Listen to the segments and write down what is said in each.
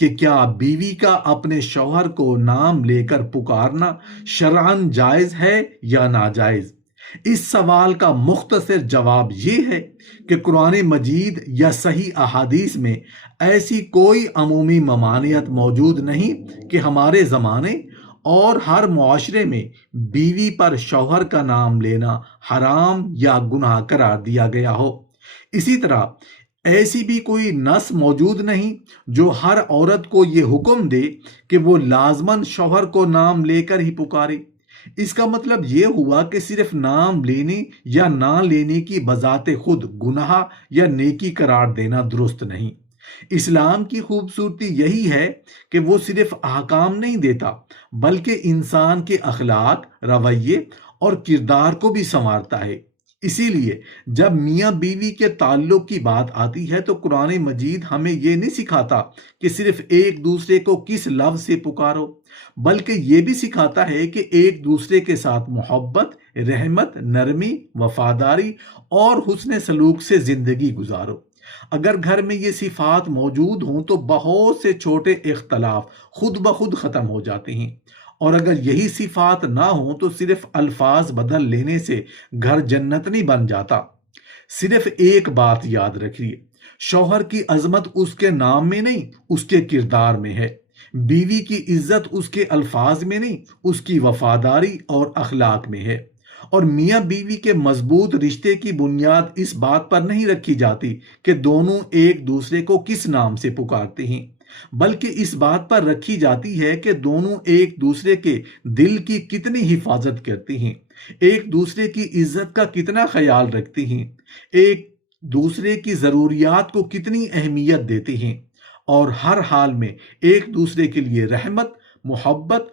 کہ کیا بیوی کا اپنے شوہر کو نام لے کر پکارنا شرعاً جائز ہے یا ناجائز؟ اس سوال کا مختصر جواب یہ ہے کہ قرآن مجید یا صحیح احادیث میں ایسی کوئی عمومی ممانعت موجود نہیں کہ ہمارے زمانے اور ہر معاشرے میں بیوی پر شوہر کا نام لینا حرام یا گناہ قرار دیا گیا ہو۔ اسی طرح ایسی بھی کوئی نص موجود نہیں جو ہر عورت کو یہ حکم دے کہ وہ لازماً شوہر کو نام لے کر ہی پکارے۔ اس کا مطلب یہ ہوا کہ صرف نام لینے یا نہ لینے کی بذات خود گناہ یا نیکی قرار دینا درست نہیں۔ اسلام کی خوبصورتی یہی ہے کہ وہ صرف احکام نہیں دیتا بلکہ انسان کے اخلاق، رویے اور کردار کو بھی سنوارتا ہے۔ اسی لیے جب میاں بیوی کے تعلق کی بات آتی ہے تو قرآن مجید ہمیں یہ نہیں سکھاتا کہ صرف ایک دوسرے کو کس لفظ سے پکارو، بلکہ یہ بھی سکھاتا ہے کہ ایک دوسرے کے ساتھ محبت، رحمت، نرمی، وفاداری اور حسن سلوک سے زندگی گزارو۔ اگر گھر میں یہ صفات موجود ہوں تو بہت سے چھوٹے اختلاف خود بخود ختم ہو جاتے ہیں، اور اگر یہی صفات نہ ہوں تو صرف الفاظ بدل لینے سے گھر جنت نہیں بن جاتا۔ صرف ایک بات یاد رکھیے، شوہر کی عظمت اس کے نام میں نہیں، اس کے کردار میں ہے۔ بیوی کی عزت اس کے الفاظ میں نہیں، اس کی وفاداری اور اخلاق میں ہے۔ اور میاں بیوی کے مضبوط رشتے کی بنیاد اس بات پر نہیں رکھی جاتی کہ دونوں ایک دوسرے کو کس نام سے پکارتے ہیں، بلکہ اس بات پر رکھی جاتی ہے کہ دونوں ایک دوسرے کے دل کی کتنی حفاظت کرتے ہیں، ایک دوسرے کی عزت کا کتنا خیال رکھتے ہیں، ایک دوسرے کی ضروریات کو کتنی اہمیت دیتے ہیں، اور ہر حال میں ایک دوسرے کے لیے رحمت، محبت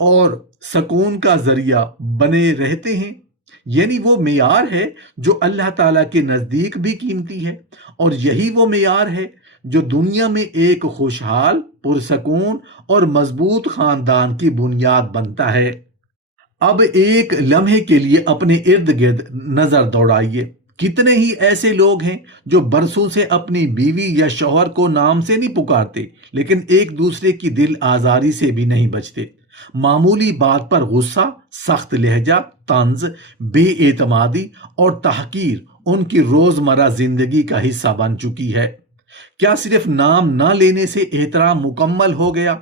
اور سکون کا ذریعہ بنے رہتے ہیں۔ یعنی وہ معیار ہے جو اللہ تعالیٰ کے نزدیک بھی قیمتی ہے، اور یہی وہ معیار ہے جو دنیا میں ایک خوشحال، پرسکون اور مضبوط خاندان کی بنیاد بنتا ہے۔ اب ایک لمحے کے لیے اپنے ارد گرد نظر دوڑائیے۔ کتنے ہی ایسے لوگ ہیں جو برسوں سے اپنی بیوی یا شوہر کو نام سے نہیں پکارتے، لیکن ایک دوسرے کی دل آزاری سے بھی نہیں بچتے۔ معمولی بات پر غصہ، سخت لہجہ، طنز، بے اعتمادی اور تحقیر ان کی روزمرہ زندگی کا حصہ بن چکی ہے۔ کیا صرف نام نہ لینے سے احترام مکمل ہو گیا؟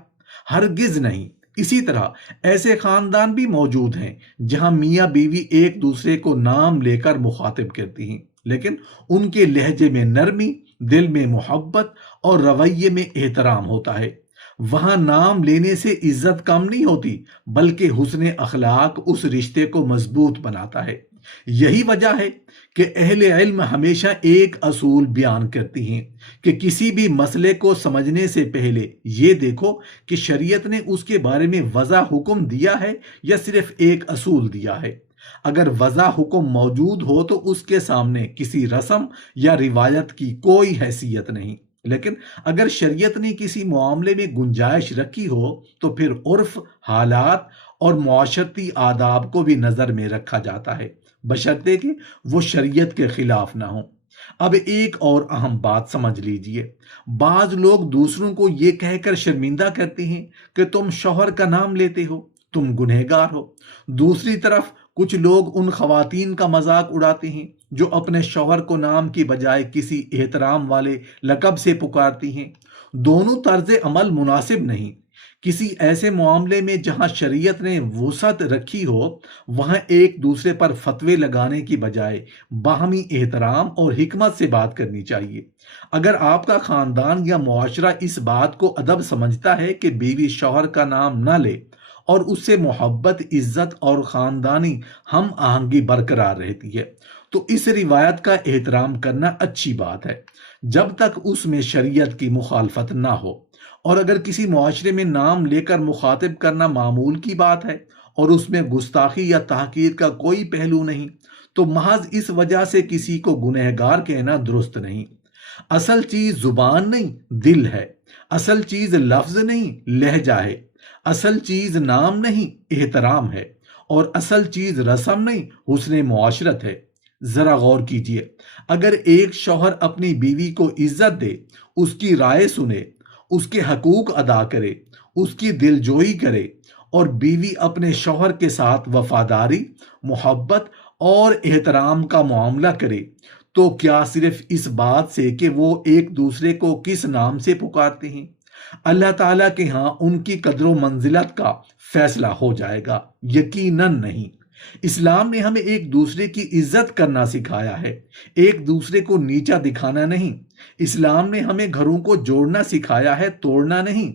ہرگز نہیں۔ اسی طرح ایسے خاندان بھی موجود ہیں جہاں میاں بیوی ایک دوسرے کو نام لے کر مخاطب کرتی ہیں، لیکن ان کے لہجے میں نرمی، دل میں محبت اور رویے میں احترام ہوتا ہے۔ وہاں نام لینے سے عزت کم نہیں ہوتی، بلکہ حسن اخلاق اس رشتے کو مضبوط بناتا ہے۔ یہی وجہ ہے کہ اہل علم ہمیشہ ایک اصول بیان کرتی ہیں کہ کسی بھی مسئلے کو سمجھنے سے پہلے یہ دیکھو کہ شریعت نے اس کے بارے میں واضح حکم دیا ہے یا صرف ایک اصول دیا ہے۔ اگر واضح حکم موجود ہو تو اس کے سامنے کسی رسم یا روایت کی کوئی حیثیت نہیں، لیکن اگر شریعت نے کسی معاملے میں گنجائش رکھی ہو تو پھر عرف، حالات اور معاشرتی آداب کو بھی نظر میں رکھا جاتا ہے، بشرطے کہ وہ شریعت کے خلاف نہ ہوں۔ اب ایک اور اہم بات سمجھ لیجئے، بعض لوگ دوسروں کو یہ کہہ کر شرمندہ کرتے ہیں کہ تم شوہر کا نام لیتے ہو، تم گنہگار ہو۔ دوسری طرف کچھ لوگ ان خواتین کا مذاق اڑاتے ہیں جو اپنے شوہر کو نام کی بجائے کسی احترام والے لقب سے پکارتی ہیں۔ دونوں طرز عمل مناسب نہیں۔ کسی ایسے معاملے میں جہاں شریعت نے وسعت رکھی ہو، وہاں ایک دوسرے پر فتوے لگانے کی بجائے باہمی احترام اور حکمت سے بات کرنی چاہیے۔ اگر آپ کا خاندان یا معاشرہ اس بات کو ادب سمجھتا ہے کہ بیوی شوہر کا نام نہ لے اور اس سے محبت، عزت اور خاندانی ہم آہنگی برقرار رہتی ہے، تو اس روایت کا احترام کرنا اچھی بات ہے، جب تک اس میں شریعت کی مخالفت نہ ہو۔ اور اگر کسی معاشرے میں نام لے کر مخاطب کرنا معمول کی بات ہے اور اس میں گستاخی یا تحقیر کا کوئی پہلو نہیں، تو محض اس وجہ سے کسی کو گنہگار کہنا درست نہیں۔ اصل چیز زبان نہیں، دل ہے۔ اصل چیز لفظ نہیں، لہجہ ہے۔ اصل چیز نام نہیں، احترام ہے۔ اور اصل چیز رسم نہیں، حسن معاشرت ہے۔ ذرا غور کیجئے، اگر ایک شوہر اپنی بیوی کو عزت دے، اس کی رائے سنے، اس کے حقوق ادا کرے، اس کی دل جوئی کرے اور بیوی اپنے شوہر کے ساتھ وفاداری، محبت اور احترام کا معاملہ کرے، تو کیا صرف اس بات سے کہ وہ ایک دوسرے کو کس نام سے پکارتے ہیں اللہ تعالیٰ کے ہاں ان کی قدر و منزلت کا فیصلہ ہو جائے گا؟ یقیناً نہیں۔ اسلام نے ہمیں ایک دوسرے کی عزت کرنا سکھایا ہے، ایک دوسرے کو نیچا دکھانا نہیں۔ اسلام نے ہمیں گھروں کو جوڑنا سکھایا ہے، توڑنا نہیں۔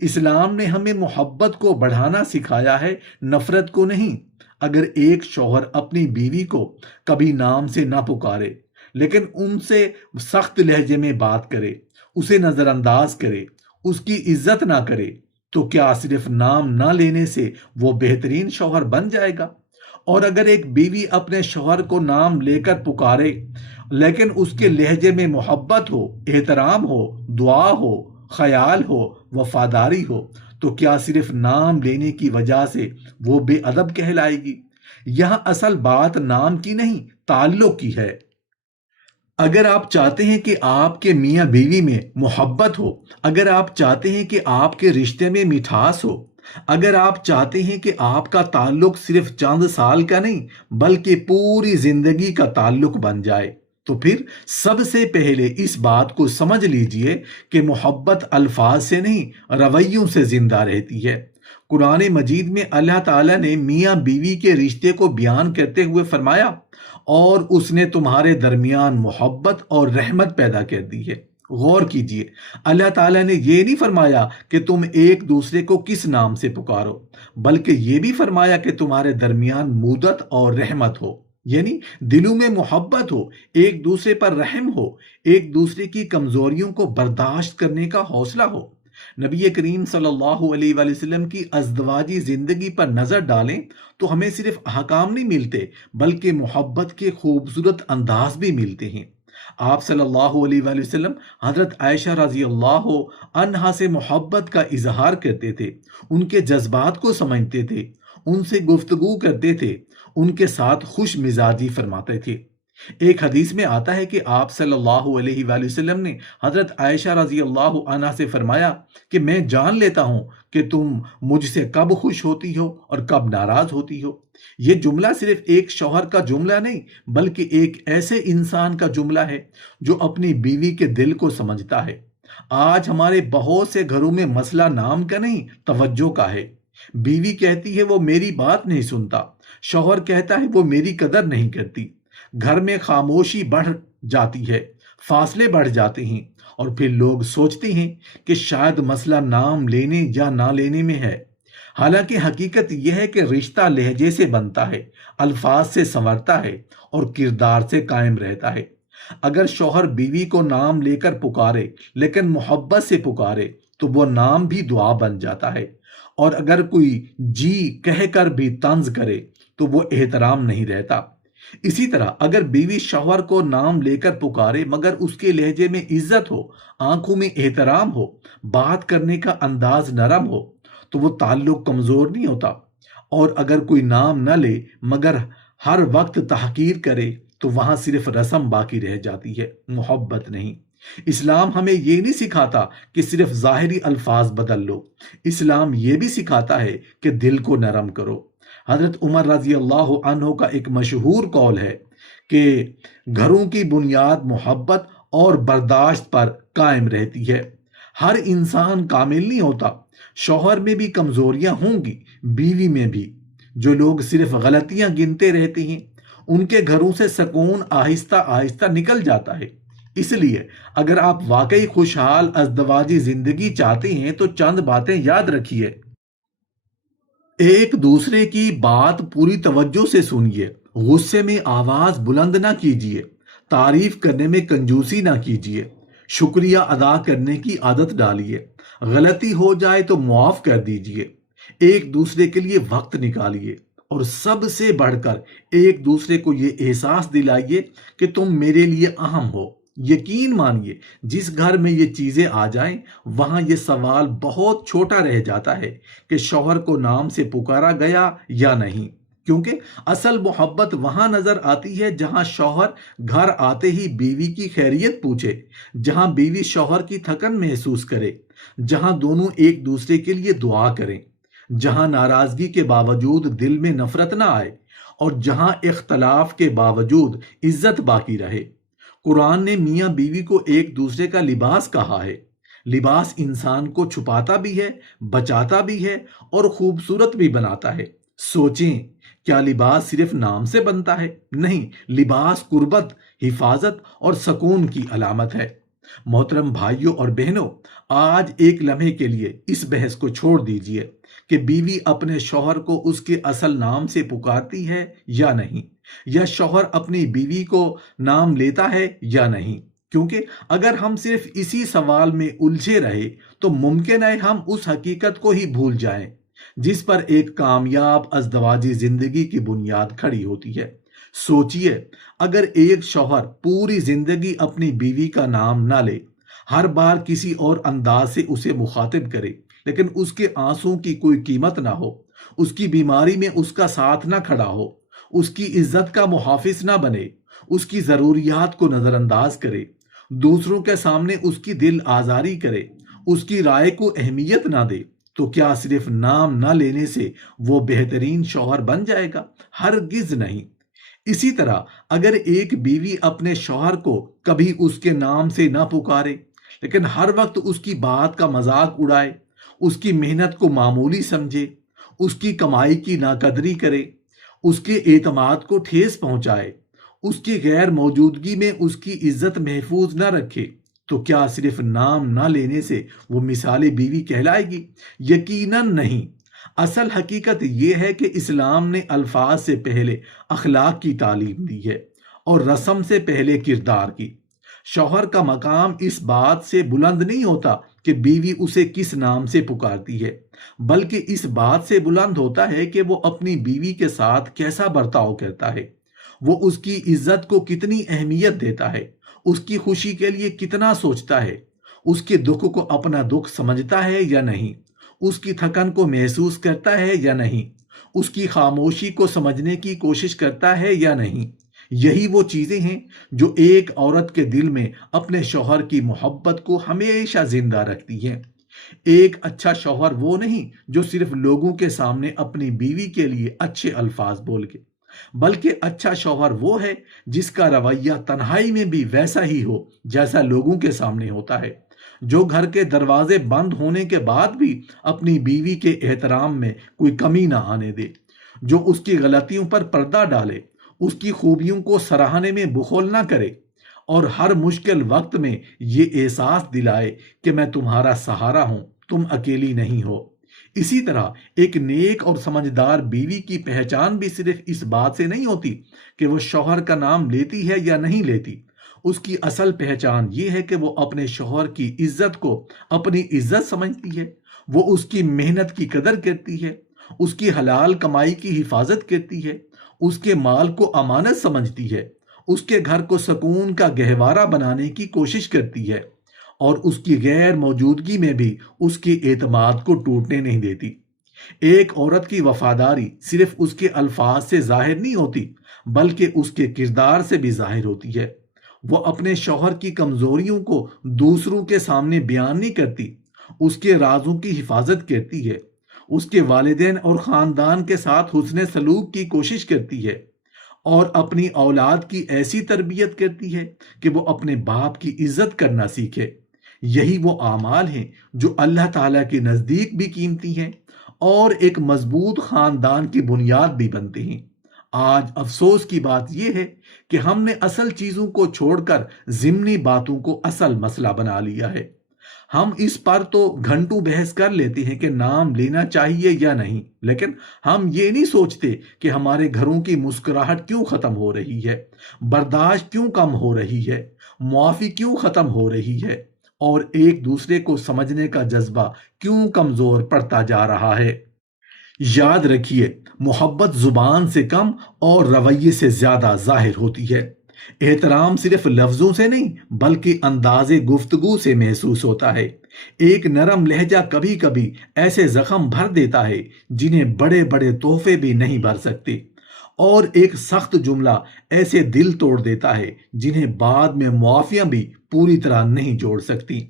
اسلام نے ہمیں محبت کو بڑھانا سکھایا ہے، نفرت کو نہیں۔ اگر ایک شوہر اپنی بیوی کو کبھی نام سے نہ پکارے لیکن ان سے سخت لہجے میں بات کرے، اسے نظر انداز کرے، اس کی عزت نہ کرے، تو کیا صرف نام نہ لینے سے وہ بہترین شوہر بن جائے گا؟ اور اگر ایک بیوی اپنے شوہر کو نام لے کر پکارے لیکن اس کے لہجے میں محبت ہو، احترام ہو، دعا ہو، خیال ہو، وفاداری ہو، تو کیا صرف نام لینے کی وجہ سے وہ بے ادب کہلائے گی؟ یہاں اصل بات نام کی نہیں، تعلق کی ہے۔ اگر آپ چاہتے ہیں کہ آپ کے میاں بیوی میں محبت ہو، اگر آپ چاہتے ہیں کہ آپ کے رشتے میں مٹھاس ہو، اگر آپ چاہتے ہیں کہ آپ کا تعلق صرف چند سال کا نہیں بلکہ پوری زندگی کا تعلق بن جائے، تو پھر سب سے پہلے اس بات کو سمجھ لیجئے کہ محبت الفاظ سے نہیں، رویوں سے زندہ رہتی ہے۔ قرآن مجید میں اللہ تعالیٰ نے میاں بیوی کے رشتے کو بیان کرتے ہوئے فرمایا، اور اس نے تمہارے درمیان محبت اور رحمت پیدا کر دی ہے۔ غور کیجئے، اللہ تعالیٰ نے یہ نہیں فرمایا کہ تم ایک دوسرے کو کس نام سے پکارو، بلکہ یہ بھی فرمایا کہ تمہارے درمیان مودت اور رحمت ہو، یعنی دلوں میں محبت ہو، ایک دوسرے پر رحم ہو، ایک دوسرے کی کمزوریوں کو برداشت کرنے کا حوصلہ ہو۔ نبی کریم صلی اللہ علیہ وآلہ وسلم کی ازدواجی زندگی پر نظر ڈالیں تو ہمیں صرف احکام نہیں ملتے بلکہ محبت کے خوبصورت انداز بھی ملتے ہیں۔ آپ صلی اللہ علیہ وآلہ وسلم حضرت عائشہ رضی اللہ عنہا سے محبت کا اظہار کرتے تھے، ان کے جذبات کو سمجھتے تھے، ان سے گفتگو کرتے تھے، ان کے ساتھ خوش مزاجی فرماتے تھے۔ ایک حدیث میں آتا ہے کہ آپ صلی اللہ علیہ وآلہ وسلم نے حضرت عائشہ رضی اللہ عنہا سے فرمایا کہ میں جان لیتا ہوں کہ تم مجھ سے کب خوش ہوتی ہو اور کب ناراض ہوتی ہو۔ یہ جملہ صرف ایک شوہر کا جملہ نہیں بلکہ ایک ایسے انسان کا جملہ ہے جو اپنی بیوی کے دل کو سمجھتا ہے۔ آج ہمارے بہت سے گھروں میں مسئلہ نام کا نہیں، توجہ کا ہے۔ بیوی کہتی ہے وہ میری بات نہیں سنتا، شوہر کہتا ہے وہ میری قدر نہیں کرتی۔ گھر میں خاموشی بڑھ جاتی ہے، فاصلے بڑھ جاتے ہیں، اور پھر لوگ سوچتے ہیں کہ شاید مسئلہ نام لینے یا نہ لینے میں ہے۔ حالانکہ حقیقت یہ ہے کہ رشتہ لہجے سے بنتا ہے، الفاظ سے سنورتا ہے اور کردار سے قائم رہتا ہے۔ اگر شوہر بیوی کو نام لے کر پکارے لیکن محبت سے پکارے تو وہ نام بھی دعا بن جاتا ہے، اور اگر کوئی جی کہہ کر بھی طنز کرے تو وہ احترام نہیں رہتا۔ اسی طرح اگر بیوی شوہر کو نام لے کر پکارے مگر اس کے لہجے میں عزت ہو، آنکھوں میں احترام ہو، بات کرنے کا انداز نرم ہو، تو وہ تعلق کمزور نہیں ہوتا۔ اور اگر کوئی نام نہ لے مگر ہر وقت تحقیر کرے تو وہاں صرف رسم باقی رہ جاتی ہے، محبت نہیں۔ اسلام ہمیں یہ نہیں سکھاتا کہ صرف ظاہری الفاظ بدل لو، اسلام یہ بھی سکھاتا ہے کہ دل کو نرم کرو۔ حضرت عمر رضی اللہ عنہ کا ایک مشہور قول ہے کہ گھروں کی بنیاد محبت اور برداشت پر قائم رہتی ہے۔ ہر انسان کامل نہیں ہوتا، شوہر میں بھی کمزوریاں ہوں گی، بیوی میں بھی۔ جو لوگ صرف غلطیاں گنتے رہتے ہیں ان کے گھروں سے سکون آہستہ آہستہ نکل جاتا ہے۔ اس لیے اگر آپ واقعی خوشحال ازدواجی زندگی چاہتے ہیں تو چند باتیں یاد رکھیے۔ ایک دوسرے کی بات پوری توجہ سے سنیے، غصے میں آواز بلند نہ کیجیے، تعریف کرنے میں کنجوسی نہ کیجیے، شکریہ ادا کرنے کی عادت ڈالیے، غلطی ہو جائے تو معاف کر دیجیے، ایک دوسرے کے لیے وقت نکالیے، اور سب سے بڑھ کر ایک دوسرے کو یہ احساس دلائیے کہ تم میرے لیے اہم ہو۔ یقین مانیے جس گھر میں یہ چیزیں آ جائیں وہاں یہ سوال بہت چھوٹا رہ جاتا ہے کہ شوہر کو نام سے پکارا گیا یا نہیں، کیونکہ اصل محبت وہاں نظر آتی ہے جہاں شوہر گھر آتے ہی بیوی کی خیریت پوچھے، جہاں بیوی شوہر کی تھکن محسوس کرے، جہاں دونوں ایک دوسرے کے لیے دعا کریں، جہاں ناراضگی کے باوجود دل میں نفرت نہ آئے، اور جہاں اختلاف کے باوجود عزت باقی رہے۔ قرآن نے میاں بیوی کو ایک دوسرے کا لباس کہا ہے۔ لباس انسان کو چھپاتا بھی ہے، بچاتا بھی ہے اور خوبصورت بھی بناتا ہے۔ سوچیں، کیا لباس صرف نام سے بنتا ہے؟ نہیں، لباس قربت، حفاظت اور سکون کی علامت ہے۔ محترم بھائیوں اور بہنوں، آج ایک لمحے کے لیے اس بحث کو چھوڑ دیجئے کہ بیوی اپنے شوہر کو اس کے اصل نام سے پکارتی ہے یا نہیں، یا شوہر اپنی بیوی کو نام لیتا ہے یا نہیں، کیونکہ اگر ہم صرف اسی سوال میں الجھے رہے تو ممکن ہے ہم اس حقیقت کو ہی بھول جائیں جس پر ایک کامیاب ازدواجی زندگی کی بنیاد کھڑی ہوتی ہے۔ سوچئے، اگر ایک شوہر پوری زندگی اپنی بیوی کا نام نہ لے، ہر بار کسی اور انداز سے اسے مخاطب کرے، لیکن اس کے آنسوں کی کوئی قیمت نہ ہو، اس کی بیماری میں اس کا ساتھ نہ کھڑا ہو، اس کی عزت کا محافظ نہ بنے، اس کی ضروریات کو نظر انداز کرے، دوسروں کے سامنے اس کی دل آزاری کرے، اس کی رائے کو اہمیت نہ دے، تو کیا صرف نام نہ لینے سے وہ بہترین شوہر بن جائے گا؟ ہرگز نہیں۔ اسی طرح اگر ایک بیوی اپنے شوہر کو کبھی اس کے نام سے نہ پکارے، لیکن ہر وقت اس کی بات کا مذاق اڑائے، اس کی محنت کو معمولی سمجھے، اس کی کمائی کی ناقدری کرے، اس کے اعتماد کو ٹھیس پہنچائے، اس کی غیر موجودگی میں اس کی عزت محفوظ نہ رکھے، تو کیا صرف نام نہ لینے سے وہ مثالی بیوی کہلائے گی؟ یقیناً نہیں۔ اصل حقیقت یہ ہے کہ اسلام نے الفاظ سے پہلے اخلاق کی تعلیم دی ہے اور رسم سے پہلے کردار کی۔ شوہر کا مقام اس بات سے بلند نہیں ہوتا کہ بیوی اسے کس نام سے پکارتی ہے، بلکہ اس بات سے بلند ہوتا ہے کہ وہ اپنی بیوی کے ساتھ کیسا برتاؤ کرتا ہے، وہ اس کی عزت کو کتنی اہمیت دیتا ہے، اس کی خوشی کے لیے کتنا سوچتا ہے، اس کے دکھ کو اپنا دکھ سمجھتا ہے یا نہیں، اس کی تھکن کو محسوس کرتا ہے یا نہیں، اس کی خاموشی کو سمجھنے کی کوشش کرتا ہے یا نہیں۔ یہی وہ چیزیں ہیں جو ایک عورت کے دل میں اپنے شوہر کی محبت کو ہمیشہ زندہ رکھتی ہیں۔ ایک اچھا شوہر وہ نہیں جو صرف لوگوں کے سامنے اپنی بیوی کے لیے اچھے الفاظ بول کے، بلکہ اچھا شوہر وہ ہے جس کا رویہ تنہائی میں بھی ویسا ہی ہو جیسا لوگوں کے سامنے ہوتا ہے، جو گھر کے دروازے بند ہونے کے بعد بھی اپنی بیوی کے احترام میں کوئی کمی نہ آنے دے، جو اس کی غلطیوں پر پردہ ڈالے، اس کی خوبیوں کو سراہنے میں بخل نہ کرے، اور ہر مشکل وقت میں یہ احساس دلائے کہ میں تمہارا سہارا ہوں، تم اکیلی نہیں ہو۔ اسی طرح ایک نیک اور سمجھدار بیوی کی پہچان بھی صرف اس بات سے نہیں ہوتی کہ وہ شوہر کا نام لیتی ہے یا نہیں لیتی۔ اس کی اصل پہچان یہ ہے کہ وہ اپنے شوہر کی عزت کو اپنی عزت سمجھتی ہے، وہ اس کی محنت کی قدر کرتی ہے، اس کی حلال کمائی کی حفاظت کرتی ہے، اس کے مال کو امانت سمجھتی ہے، اس کے گھر کو سکون کا گہوارہ بنانے کی کوشش کرتی ہے، اور اس کی غیر موجودگی میں بھی اس کے اعتماد کو ٹوٹنے نہیں دیتی۔ ایک عورت کی وفاداری صرف اس کے الفاظ سے ظاہر نہیں ہوتی، بلکہ اس کے کردار سے بھی ظاہر ہوتی ہے۔ وہ اپنے شوہر کی کمزوریوں کو دوسروں کے سامنے بیان نہیں کرتی، اس کے رازوں کی حفاظت کرتی ہے، اس کے والدین اور خاندان کے ساتھ حسن سلوک کی کوشش کرتی ہے، اور اپنی اولاد کی ایسی تربیت کرتی ہے کہ وہ اپنے باپ کی عزت کرنا سیکھے۔ یہی وہ اعمال ہیں جو اللہ تعالیٰ کے نزدیک بھی قیمتی ہیں اور ایک مضبوط خاندان کی بنیاد بھی بنتے ہیں۔ آج افسوس کی بات یہ ہے کہ ہم نے اصل چیزوں کو چھوڑ کر ضمنی باتوں کو اصل مسئلہ بنا لیا ہے۔ ہم اس پر تو گھنٹوں بحث کر لیتے ہیں کہ نام لینا چاہیے یا نہیں، لیکن ہم یہ نہیں سوچتے کہ ہمارے گھروں کی مسکراہٹ کیوں ختم ہو رہی ہے، برداشت کیوں کم ہو رہی ہے، معافی کیوں ختم ہو رہی ہے، اور ایک دوسرے کو سمجھنے کا جذبہ کیوں کمزور پڑتا جا رہا ہے۔ یاد رکھیے، محبت زبان سے کم اور رویے سے زیادہ ظاہر ہوتی ہے۔ احترام صرف لفظوں سے نہیں بلکہ انداز گفتگو سے محسوس ہوتا ہے۔ ایک نرم لہجہ کبھی کبھی ایسے زخم بھر دیتا ہے جنہیں بڑے بڑے تحفے بھی نہیں بھر سکتے۔ اور ایک سخت جملہ ایسے دل توڑ دیتا ہے جنہیں بعد میں معافیاں بھی پوری طرح نہیں جوڑ سکتی۔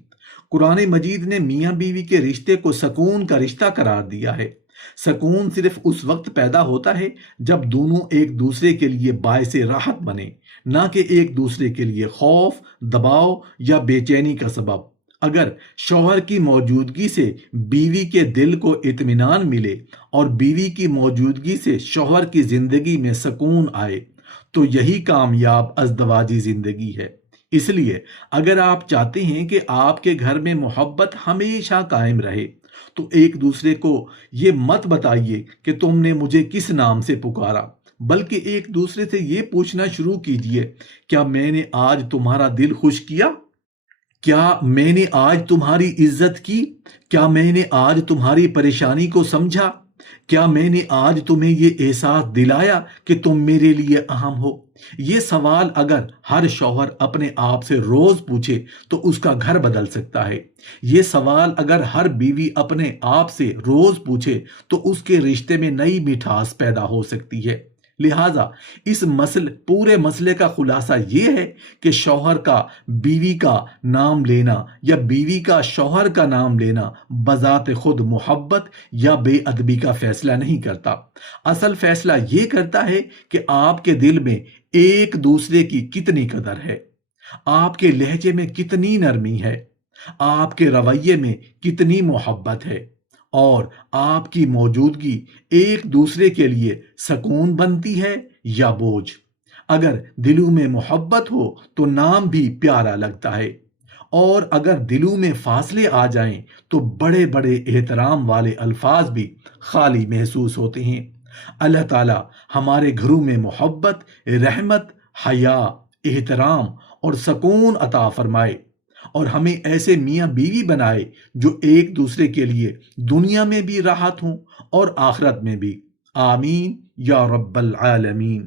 قرآن مجید نے میاں بیوی کے رشتے کو سکون کا رشتہ قرار دیا ہے۔ سکون صرف اس وقت پیدا ہوتا ہے جب دونوں ایک دوسرے کے لیے باعث راحت بنے، نہ کہ ایک دوسرے کے لیے خوف، دباؤ یا بے چینی کا سبب۔ اگر شوہر کی موجودگی سے بیوی کے دل کو اطمینان ملے اور بیوی کی موجودگی سے شوہر کی زندگی میں سکون آئے تو یہی کامیاب ازدواجی زندگی ہے۔ اس لیے اگر آپ چاہتے ہیں کہ آپ کے گھر میں محبت ہمیشہ قائم رہے تو ایک دوسرے کو یہ مت بتائیے کہ تم نے مجھے کس نام سے پکارا، بلکہ ایک دوسرے سے یہ پوچھنا شروع کیجئے، کیا میں نے آج تمہارا دل خوش کیا؟ کیا میں نے آج تمہاری عزت کی؟ کیا میں نے آج تمہاری پریشانی کو سمجھا؟ کیا میں نے آج تمہیں یہ احساس دلایا کہ تم میرے لیے اہم ہو؟ یہ سوال اگر ہر شوہر اپنے آپ سے روز پوچھے تو اس کا گھر بدل سکتا ہے۔ یہ سوال اگر ہر بیوی اپنے آپ سے روز پوچھے تو اس کے رشتے میں نئی مٹھاس پیدا ہو سکتی ہے۔ لہٰذا اس پورے مسئلے کا خلاصہ یہ ہے کہ شوہر کا بیوی کا نام لینا یا بیوی کا شوہر کا نام لینا بذات خود محبت یا بے ادبی کا فیصلہ نہیں کرتا۔ اصل فیصلہ یہ کرتا ہے کہ آپ کے دل میں ایک دوسرے کی کتنی قدر ہے، آپ کے لہجے میں کتنی نرمی ہے، آپ کے رویے میں کتنی محبت ہے، اور آپ کی موجودگی ایک دوسرے کے لیے سکون بنتی ہے یا بوجھ۔ اگر دلوں میں محبت ہو تو نام بھی پیارا لگتا ہے، اور اگر دلوں میں فاصلے آ جائیں تو بڑے بڑے احترام والے الفاظ بھی خالی محسوس ہوتے ہیں۔ اللہ تعالیٰ ہمارے گھروں میں محبت، رحمت، حیا، احترام اور سکون عطا فرمائے، اور ہمیں ایسے میاں بیوی بنائے جو ایک دوسرے کے لیے دنیا میں بھی راحت ہوں اور آخرت میں بھی۔ آمین یا رب العالمین۔